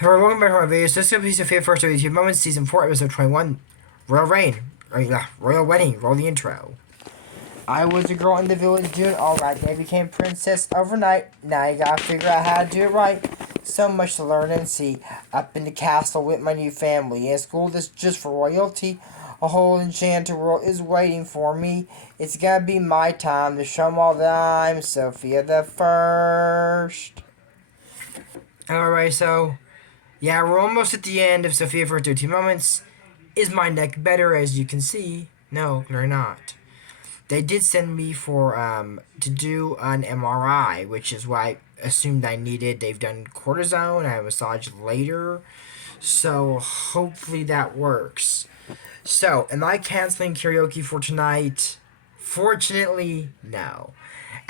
Hello, welcome back to our video. So this is Sofia first WTF Moments, Season 4, Episode 21, Royal Reign, Royal Wedding, roll the intro. I was a girl in the village doing alright, I became princess overnight, now you gotta figure out how to do it right. So much to learn and see, up in the castle with my new family, in school that's just for royalty. A whole enchanted world is waiting for me. It's gonna be my time to show 'em all that I'm Sofia the First. Alright, so yeah, we're almost at the end of Sofia for 13 moments. Is my neck better, as you can see? No, they're not. They did send me for to do an MRI, which is what I assumed I needed. They've done cortisone. I have a massage later, so hopefully that works. So, am I canceling karaoke for tonight? Fortunately, no.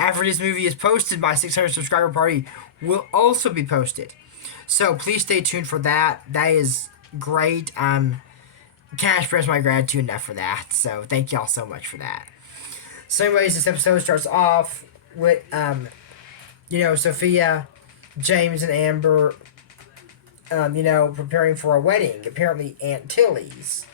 After this movie is posted, my 600 subscriber party will also be posted. So please stay tuned for that. That is great. Can't express my gratitude enough for that. So thank y'all so much for that. So anyways, this episode starts off with Sofia, James, and Amber preparing for a wedding. Apparently Aunt Tilly's.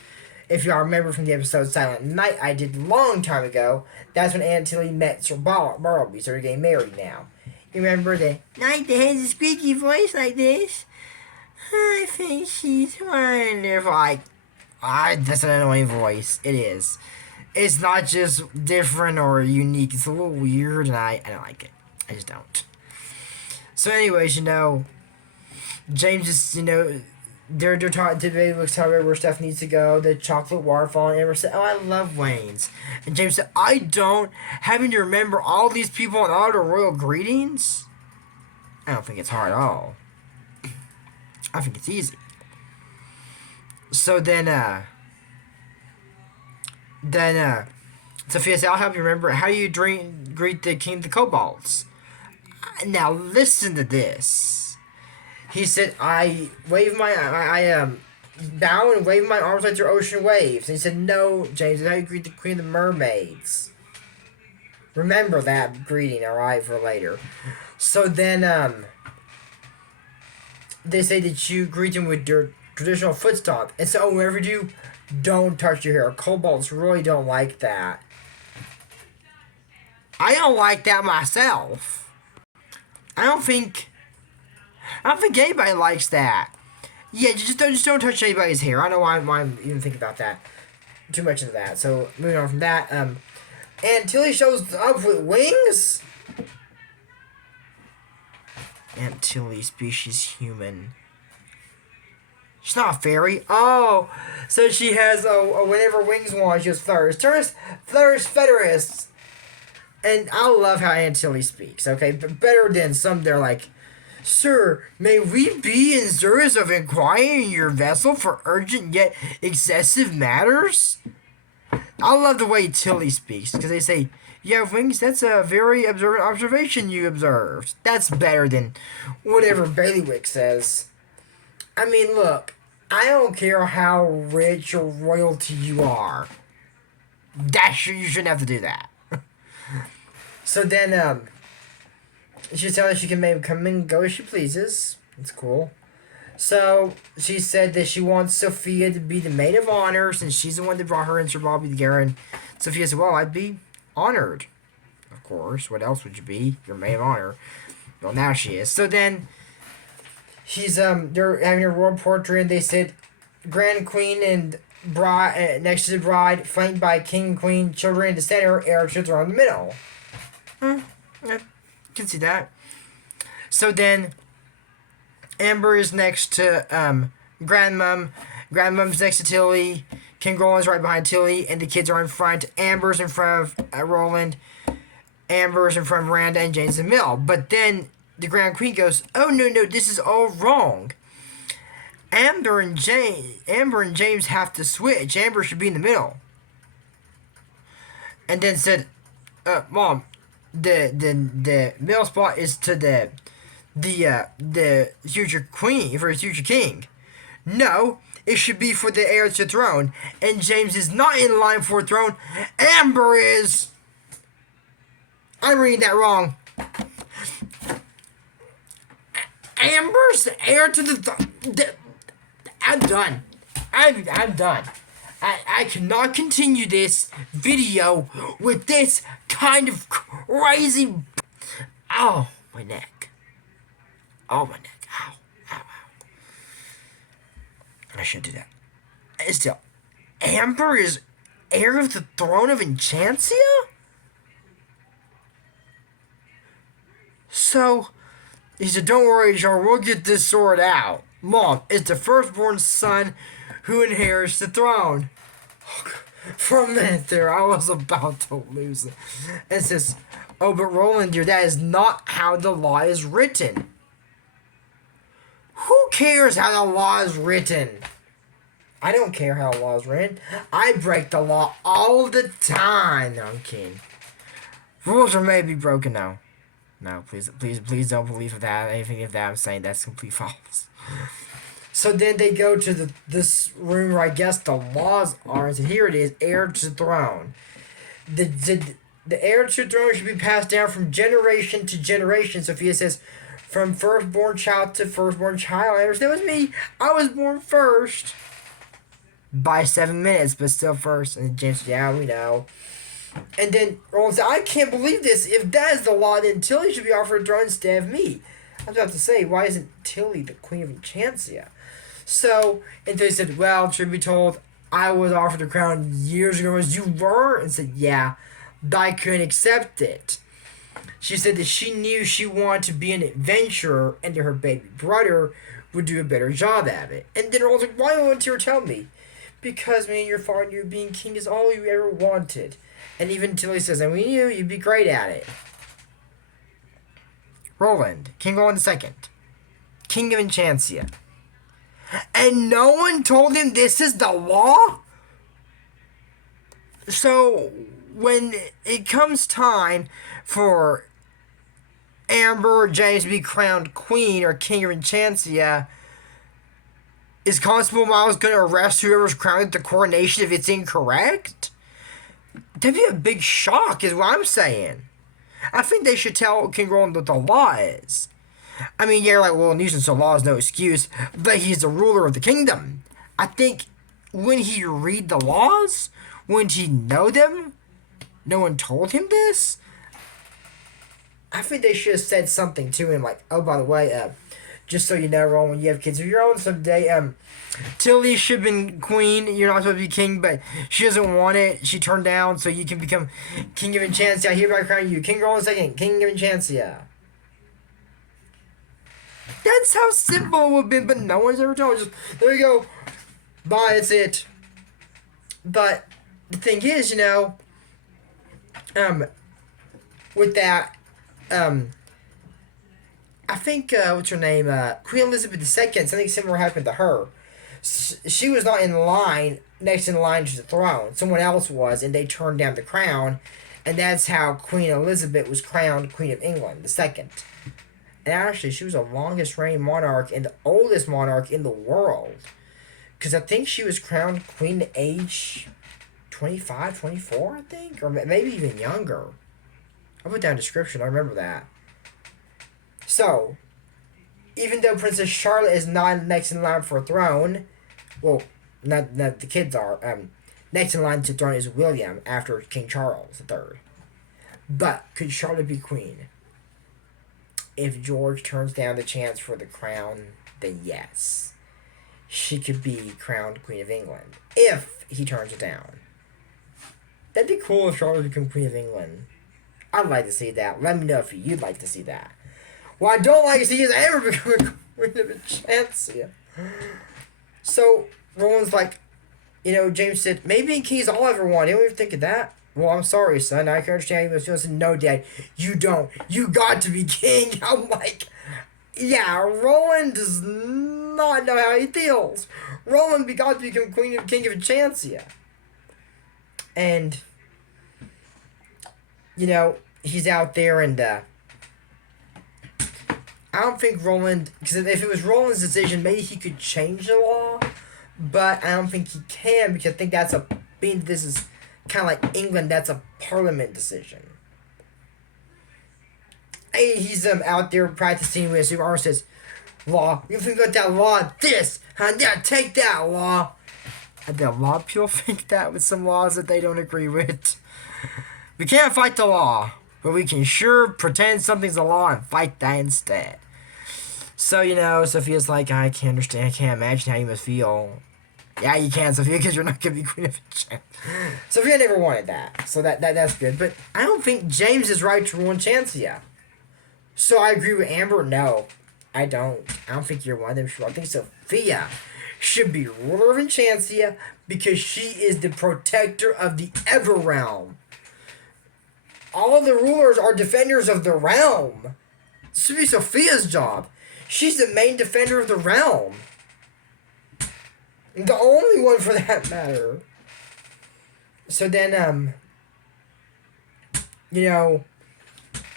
If y'all remember from the episode Silent Night I did a long time ago, that's when Aunt Tilly met Sir Bartleby, so they're getting married now. You remember the night that has a squeaky voice like this? I think she's wonderful. That's an annoying voice. It is. It's not just different or unique. It's a little weird, and I don't like it. I just don't. So anyways, James is, they're talking to baby looks talking about where stuff needs to go, the chocolate waterfall, and Amber said, "Oh, I love Wayne's." And James said, "I don't. Having to remember all these people and all their royal greetings? I don't think it's hard at all. I think it's easy." So then Sofia said, "I'll help you remember. How do you greet the king of the kobolds?" Now listen to this. He said, I bow and wave my arms like they're ocean waves. And he said, "No, James, that's how you greet the queen of the mermaids." Remember that greeting, alright, for later. So then, they say that you greet them with your traditional foot stomp. And so, whenever you do, don't touch your hair. Kobolds really don't like that. I don't like that myself. I don't think anybody likes that. Yeah, just don't touch anybody's hair. I don't know why I'm even thinking about that. Too much into that. So moving on from that, and Tilly shows up with wings. Aunt Tilly, species human. She's not a fairy. Oh, so she has whatever wings want. She has flourish, feathers. And I love how Aunt Tilly speaks. Okay, but better than some. They're like, "Sir, may we be in service of inquiring your vessel for urgent yet excessive matters?" I love the way Tilly speaks, because they say, "You have wings? That's a very observant observation you observed." That's better than whatever Bailiwick says. I mean, look, I don't care how rich or royalty you are. You shouldn't have to do that. So then, she tells her she can maybe come and go as she pleases. It's cool. So she said that she wants Sofia to be the maid of honor since she's the one that brought her and Sir Bobby together. And Sofia said, "Well, I'd be honored." Of course. What else would you be? You're maid of honor. Well, now she is. So then they're having a royal portrait, and they said Grand Queen and bride next to the bride, flanked by King and Queen, children in the center, heir to the throne in the middle. I can see that. So then Amber is next to Grandmom. Grandmom's next to Tilly. King Roland's right behind Tilly, and the kids are in front. Amber's in front of Roland. Amber's in front of Miranda, and Jane's in the middle. But then the Grand Queen goes, "Oh no, this is all wrong. Amber and James have to switch. Amber should be in the middle." And then said, "Mom, the middle spot is to the future queen for the future king. No, it should be for the heir to the throne. And James is not in line for a throne. Amber is." I'm reading that wrong. Amber's the heir to I'm done. I'm done. I cannot continue this video with this kind of crazy. Oh, my neck. Oh, my neck. Ow. Ow, ow. I shouldn't do that. Still, Amber is heir of the throne of Enchantia? So, he said, don't worry, Jar, we'll get this sorted out. Mom, it's the firstborn son who inherits the throne. For a minute there, I was about to lose it. It says, oh, but Roland, dear, that is not how the law is written. Who cares how the law is written? I don't care how the law is written. I break the law all the time. No, I'm kidding. Rules are made to be broken now. No, please don't believe that. Anything of that I'm saying, that's complete false. So then they go to this room where I guess the laws are. And here it is, heir to the throne. The heir to the throne should be passed down from generation to generation. Sophia says, from firstborn child to firstborn child. I understand it was me. I was born first. By 7 minutes, but still first. And James said, yeah, we know. And then Roland said, I can't believe this. If that is the law, then Tilly should be offered a throne instead of me. I was about to say, why isn't Tilly the Queen of Enchantia? So, and they said, well, truth be told, I was offered a crown years ago as you were. And said, yeah, but I couldn't accept it. She said that she knew she wanted to be an adventurer and that her baby brother would do a better job at it. And then Roland's like, why won't you tell me? Because me and your father knew being king is all you ever wanted. And even Tilly says, and we knew you'd be great at it. Roland, King Roland II, King of Enchantia. And no one told him this is the law? So, when it comes time for Amber or James to be crowned Queen or King of Enchantia, is Constable Miles going to arrest whoever's crowned at the coronation if it's incorrect? That'd be a big shock, is what I'm saying. I think they should tell King Roland what the law is. I mean, yeah, like, well, nuisance, so law is no excuse, but he's the ruler of the kingdom. I think when he read the laws, wouldn't he know them? No one told him this? I think they should have said something to him, like, oh, by the way, just so you know, Roland, when you have kids of your own someday, Tilly should have been queen. You're not supposed to be king, but she doesn't want it. She turned down, so you can become King of Enchantia. I hereby crown you King Roland II, King of Enchantia. That's how simple it would have been, but no one's ever told. Just, there you go. Bye, that's it. But the thing is, you know, with that, I think, what's her name? Queen Elizabeth II, something similar happened to her. She was not in line, next in line to the throne. Someone else was, and they turned down the crown. And that's how Queen Elizabeth was crowned Queen of England, II. And actually, she was the longest reigning monarch and the oldest monarch in the world. Because I think she was crowned Queen at age 25, 24, I think? Or maybe even younger. I put down a description, I remember that. So, even though Princess Charlotte is not next in line for a throne, well, not the kids are, next in line to the throne is William after King Charles III. But, could Charlotte be queen? If George turns down the chance for the crown, then yes. She could be crowned Queen of England. If he turns it down. That'd be cool if Charlotte became Queen of England. I'd like to see that. Let me know if you'd like to see that. What I don't like to see is ever becoming Queen of Enchantia. So, Roland's like, you know, James said, maybe being king is all I ever want. Anyone ever think of that? Well, I'm sorry, son. I can understand you. But no, Dad, you don't. You got to be king. I'm like, yeah, Roland does not know how he feels. Roland got to become King of Enchantia. And, you know, he's out there and, I don't think Roland, because if it was Roland's decision, maybe he could change the law, but I don't think he can, because I think this is kind of like England, that's a parliament decision. Hey, he's out there practicing with Super Armor says, Law, you think about that law, this, huh? Yeah, take that, law. I bet a lot of people think that with some laws that they don't agree with. We can't fight the law, but we can sure pretend something's a law and fight that instead. So, Sophia's like, I can't understand, I can't imagine how you must feel. Yeah, you can, Sophia, because you're not going to be Queen of Enchantment. Sophia never wanted that, so that's good. But I don't think James is right to rule Enchantia. So I agree with Amber, no. I don't think you're one of them. I think Sophia should be ruler of Enchantia because she is the protector of the Everrealm. All of the rulers are defenders of the realm. This should be Sophia's job. She's the main defender of the realm. The only one for that matter. So then,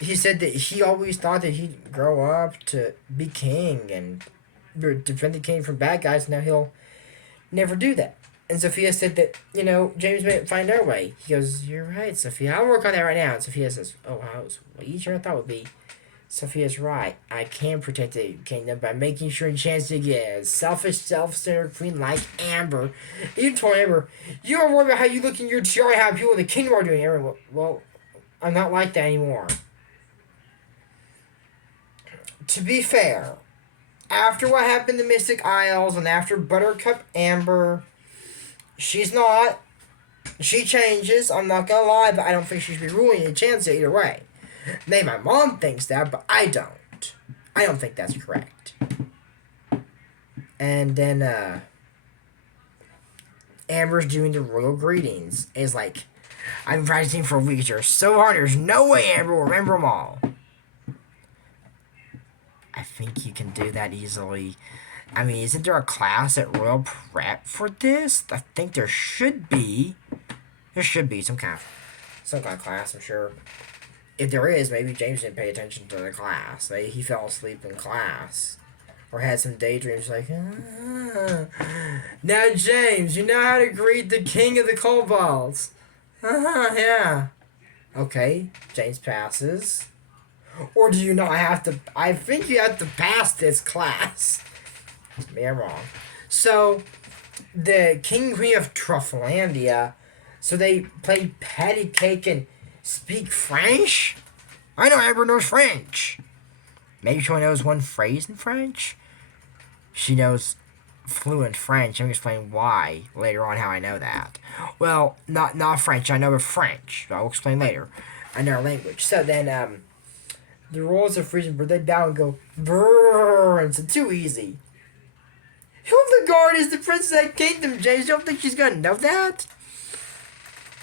he said that he always thought that he'd grow up to be king and defend the king from bad guys. Now he'll never do that. And Sophia said that, James may find our way. He goes, you're right, Sophia. I'll work on that right now. And Sophia says, oh, wow, it's way easier than I thought it would be. Sophia's right. I can protect the kingdom by making sure Enchantia gets selfish, self-centered queen like Amber. You told Amber, you don't worry about how you look in your tiara, how people in the kingdom are doing. Amber, well, I'm not like that anymore. To be fair, after what happened to Mystic Isles and after Buttercup Amber, she's not. She changes, I'm not gonna lie, but I don't think she should be ruling Enchantia either way. Maybe my mom thinks that, but I don't. I don't think that's correct. And then, Amber's doing the royal greetings. It's like, I've been practicing for weeks. You're so hard. There's no way Amber will remember them all. I think you can do that easily. I mean, isn't there a class at Royal Prep for this? I think there should be. There should be some kind of class, I'm sure. If there is, maybe James didn't pay attention to the class. Maybe he fell asleep in class. Or had some daydreams like, Now, James, you know how to greet the king of the kobolds. Yeah. Okay, James passes. Or do you not have to? I think you have to pass this class. Maybe I'm wrong. So, the king and queen of Trufflandia, so they play patty cake and speak French? I know Amber knows French. Maybe she only knows one phrase in French. She knows fluent French. I'm going to explain why later on how I know that. Well, not French. I know French. I'll explain later. I know our language. So then, the rules of freezing, but they bow and go, brrrr, and it's too easy. Hildegard is the princess of that kingdom, James. You don't think she's going to know that?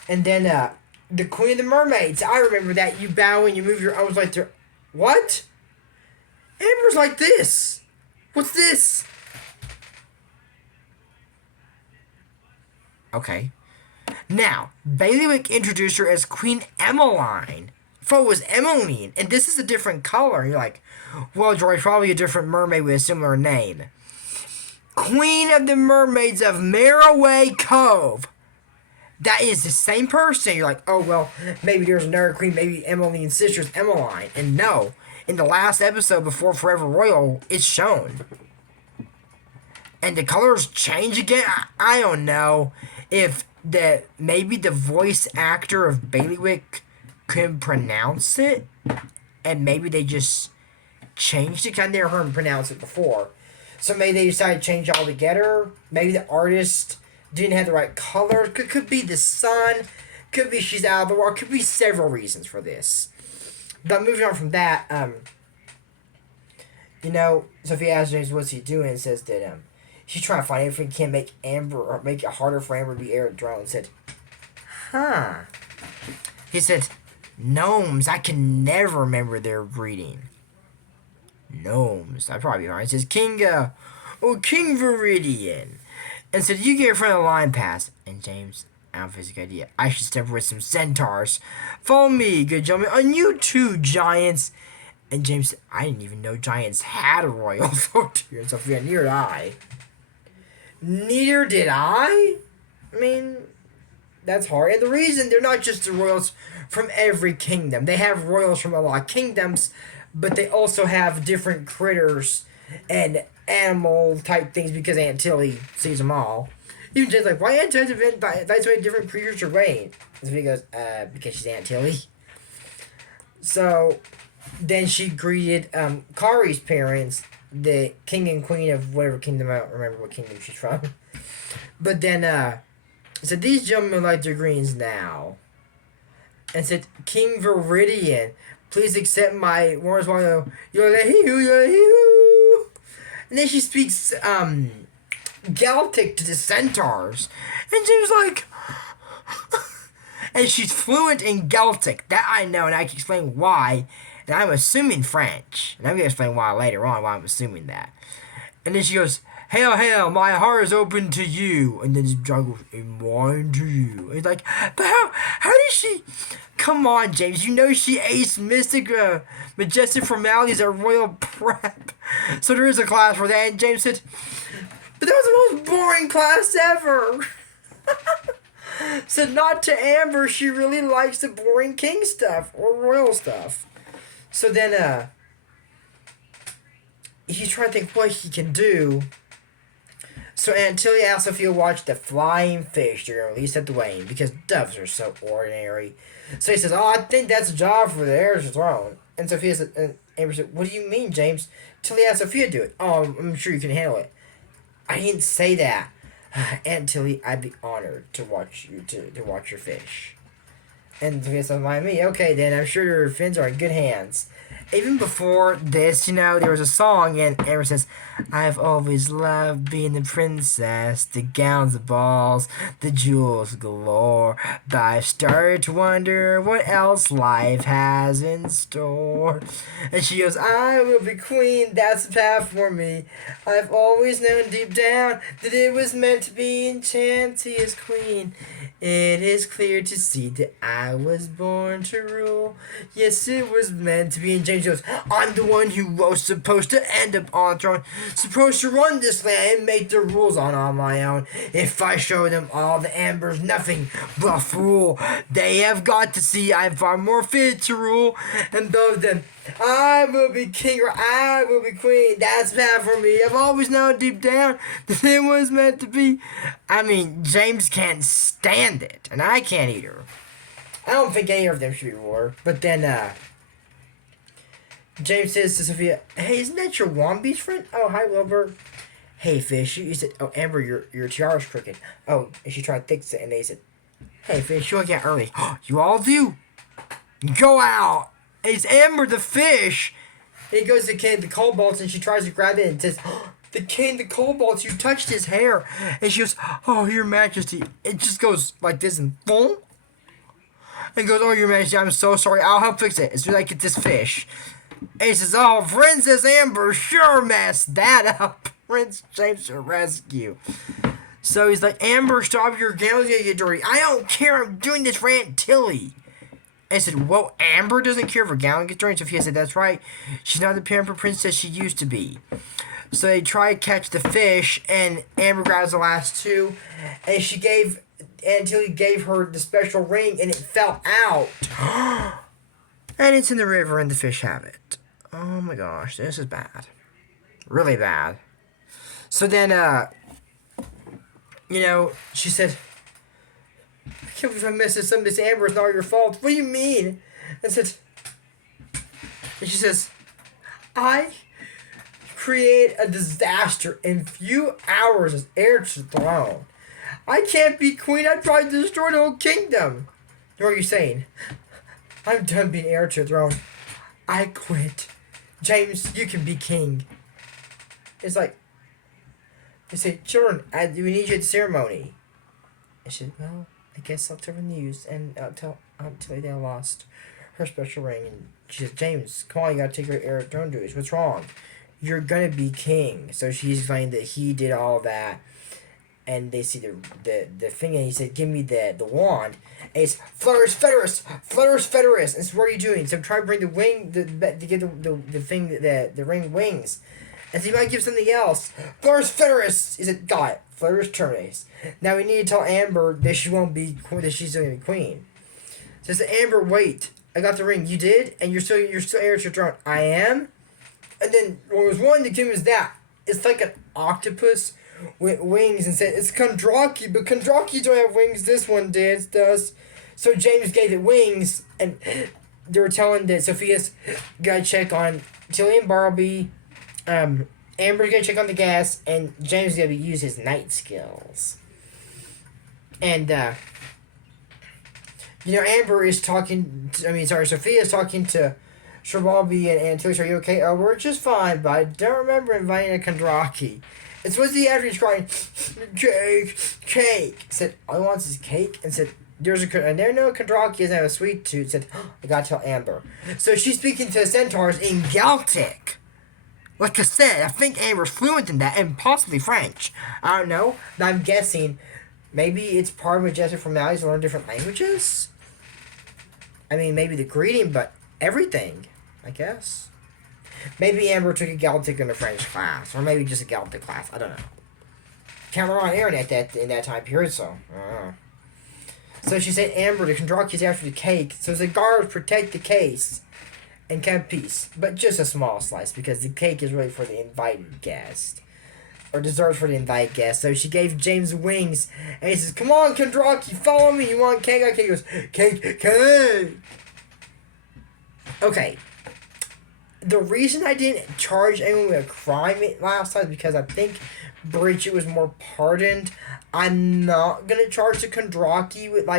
And then, the Queen of the Mermaids. I remember that. You bow and you move your arms like they're... What? Amber's like this. What's this? Okay. Now, Bailiwick introduced her as Queen Emmeline. Before it was Emmeline, and this is a different color. And you're like, well, George, probably a different mermaid with a similar name. Queen of the Mermaids of Maraway Cove. That is the same person. You're like, oh, well, maybe there's another queen. Maybe Emmeline's sister's Emmeline. And no, in the last episode before Forever Royal, it's shown. And the colors change again. I don't know if maybe the voice actor of Bailiwick couldn't pronounce it. And maybe they just changed it. 'Cause I never heard him pronounce it before. So maybe they decided to change it all together. Maybe the artist didn't have the right color. Could be the sun. Could be she's out of the water. Could be several reasons for this. But moving on from that, Sophia asks James what's he doing and says that she's trying to find out if he can make Amber or make it harder for Amber to be heir to the throne. And said, He said, gnomes, I can never remember their greeting. Gnomes, I'd probably be right. It says King Viridian. And said, you get in front of the line pass. And James, I don't think it's a good idea. I should step with some centaurs. Follow me, good gentlemen. On you too, giants. And James said, I didn't even know giants had a royal frontier. And Sophia, neither did I. Neither did I? I mean, that's hard. And the reason they're not just the royals from every kingdom. They have royals from a lot of kingdoms, but they also have different critters and animal type things because Aunt Tilly sees them all. Even James like, why Aunt Tilly invite so many different creatures to reign? And Sophia goes, because she's Aunt Tilly. So then she greeted Kari's parents, the king and queen of whatever kingdom, I don't remember what kingdom she's from. But then said, these gentlemen like their greens now. And said, King Viridian, please accept my warmest welcome. Yo-la-hee-hoo. And then she speaks Celtic to the centaurs. And she was like... and she's fluent in Celtic. That I know, and I can explain why. And I'm assuming French. And I'm going to explain why later on, why I'm assuming that. And then she goes... Hail, hail, my heart is open to you. And then John goes, and mine to you. And he's like, but how did she... Come on, James, you know she aced mystic, majestic formalities at Royal Prep. So there is a class for that. And James said, but that was the most boring class ever. Said, not to Amber, she really likes the boring king stuff, or royal stuff. So then, he's trying to think what he can do. So until he asks Sophia to watch the flying fish they're going to release at the Wayne, because doves are so ordinary. So he says, oh, I think that's a job for the heir to the throne. And Sophia said, and Amber said, what do you mean, James? Tilly asked Sophia to do it. Oh, I'm sure you can handle it. I didn't say that. Aunt Tilly, I'd be honored to watch you to watch your fish. And Sophia said, mind me. Okay, then I'm sure your fins are in good hands. Even before this, there was a song, and Amber says, I've always loved being the princess, the gowns, the balls, the jewels galore, but I've started to wonder what else life has in store. And she goes, I will be queen, that's the path for me. I've always known deep down that it was meant to be enchanted as queen. It is clear to see that I was born to rule. Yes, it was meant to be. And James goes, I'm the one who was supposed to end up on the throne, supposed to run this land and make the rules on my own. If I show them all the Ambers nothing but a fool, they have got to see I'm far more fit to rule. And both of them, I will be king or I will be queen. That's bad for me. I've always known deep down that it was meant to be. I mean, James can't stand it, and I can't either. I don't think any of them should be war. But then, James says to Sophia, hey, isn't that your Wombee's friend? Oh, hi, Wilbur. Hey, Fish. You said, oh, Amber, your tiara's crooked. Oh, and she tried to fix it, and they said, hey, Fish, you all get early. You all do? Go out. It's Amber the fish. And he goes to the Cobalts, and she tries to grab it and says, the king, the Cobalts, you touched his hair. And she goes, oh, your majesty. It just goes like this and boom. And goes, oh, your majesty, I'm so sorry. I'll help fix it as soon as I get this fish. And he says, oh, Princess Amber sure messed that up. Prince James to rescue. So he's like, Amber, stop your gowns, you dirty. I don't care. I'm doing this for Aunt Tilly. And I said, well, Amber doesn't care if her gown gets dirty. Sophia said, that's right. She's not the pampered princess she used to be. So they try to catch the fish, and Amber grabs the last two, and Tilly gave her the special ring, and it fell out. And it's in the river, and the fish have it. Oh my gosh, this is bad. Really bad. So then, she said, I can't believe I missed this. Some of this Amber is not your fault. What do you mean? And she says, I create a disaster in few hours as heir to the throne. I can't be queen. I'd probably destroy the whole kingdom. What are you saying? I'm done being heir to the throne. I quit. James, you can be king. It's like, they say, children, we need you at the ceremony. I said, well, I guess I'll tell the news, and I'll tell they lost her special ring. And she says, James, come on, you gotta take your heir to the throne duties. What's wrong? You're gonna be king. So she's explaining that he did all that, and they see the thing, and he said, give me the wand. And it's Flourish Federus! Flourish Federus! And so what are you doing? So I'm trying to bring the wing, to get the thing, the ring wings. And so you might give something else. Flourish Federus! He said, got it. Flourish Terminates. Now we need to tell Amber that she won't be that she's still gonna be queen. Says to Amber, wait, I got the ring. You did? And you're still heir to your throne. I am? And then what was one to him is that it's like an octopus with wings, and said it's Kondraki, but Kondraki don't have wings. This one does. So James gave it wings, and they were telling that Sophia's gotta check on Tilly and Barbie. Amber's gonna check on the gas, and James is gonna use his night skills. And Amber is talking. Sophia is talking to Barbie and Tilly. Are you okay? Oh, we're just fine, but I don't remember inviting a Kondraki. And so the after he's crying, cake. Said all he wants is cake, and said there's no Kondraki doesn't have a sweet tooth. Said I gotta tell Amber. So she's speaking to the centaurs in Celtic. Like I said, I think Amber's fluent in that, and possibly French. I don't know. I'm guessing maybe it's part of majestic formalities to learn different languages. I mean, maybe the greeting, but everything, I guess. Maybe Amber took a Celtic in a French class, or maybe just a Celtic class. I don't know. Can't learn on internet in that time period, so I don't know. So she said Amber, the Kondraki's after the cake, so the guards protect the case and kept peace. But just a small slice, because the cake is really for the invited guest. Or dessert for the invited guest. So she gave James wings, and he says, come on, Kondraki, follow me, you want cake? Okay, he goes, cake. Okay. The reason I didn't charge anyone with a crime last time is because I think Bridget was more pardoned. I'm not going to charge the Kondraki with,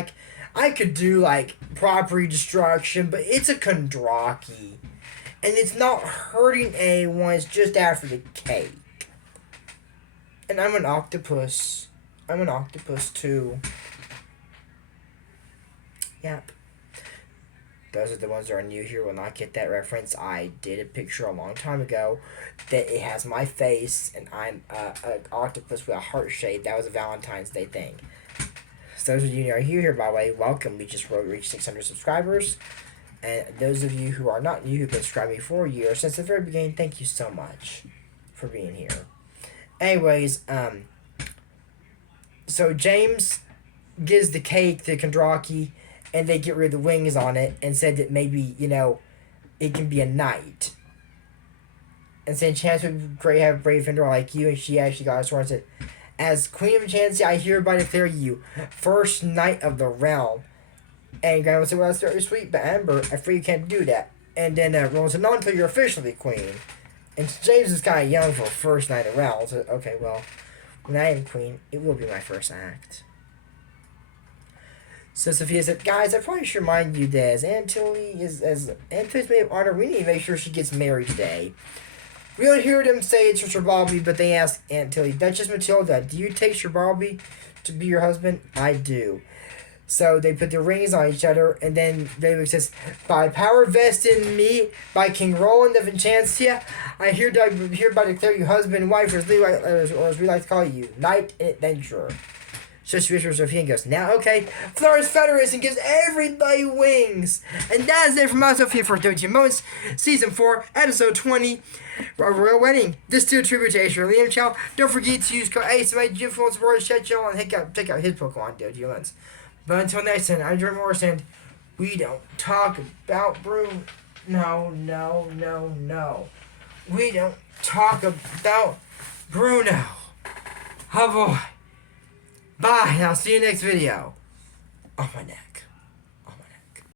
I could do, property destruction, but it's a Kondraki. And it's not hurting anyone, it's just after the cake. And I'm an octopus. I'm an octopus, too. Yep. Those are the ones that are new here will not get that reference. I did a picture a long time ago that it has my face, and I'm an octopus with a heart shape. That was a Valentine's Day thing. So those of you who are here, by the way, welcome. We just reached 600 subscribers. And those of you who are not new, who've been subscribing for a year since the very beginning, thank you so much for being here. Anyways, so James gives the cake to Kondraki, and they get rid of the wings on it, and said that maybe, it can be a knight. And said, chance would be great to have a brave defender like you, and she actually got a sword and said, as Queen of Enchancy, I hereby declare you first knight of the realm. And Grandma said, well, that's very sweet, but Amber, I fear you can't do that. And then Roland said, not until you're officially queen. And James is kind of young for first knight of the realm, so okay, well, when I am queen, it will be my first act. So Sophia said, guys, I probably should remind you that as Aunt Tilly's maid of honor, we need to make sure she gets married today. We don't hear them say it's Sir Bobby, but they ask Aunt Tilly, Duchess Matilda, do you take Sir Bobby to be your husband? I do. So they put their rings on each other, and then David says, by power vested in me by King Roland of Enchantia, I hereby declare you husband and wife, or as we like to call you, knight and adventurer. So she whispers Sophia and goes, now okay, Flores Federation and gives everybody wings. And that is it from us, Sophia, for 32 Moments, Season 4, Episode 20, Royal Wedding. This is a tribute to Asher Liam Chow. Don't forget to use code ACE to make Jim Sports, check y'all, and check out his Pokemon, dude. But until next time, I'm Jordan Morrison. We don't talk about Bruno. No. We don't talk about Bruno. Oh boy. Bye, and I'll see you next video. Oh my neck.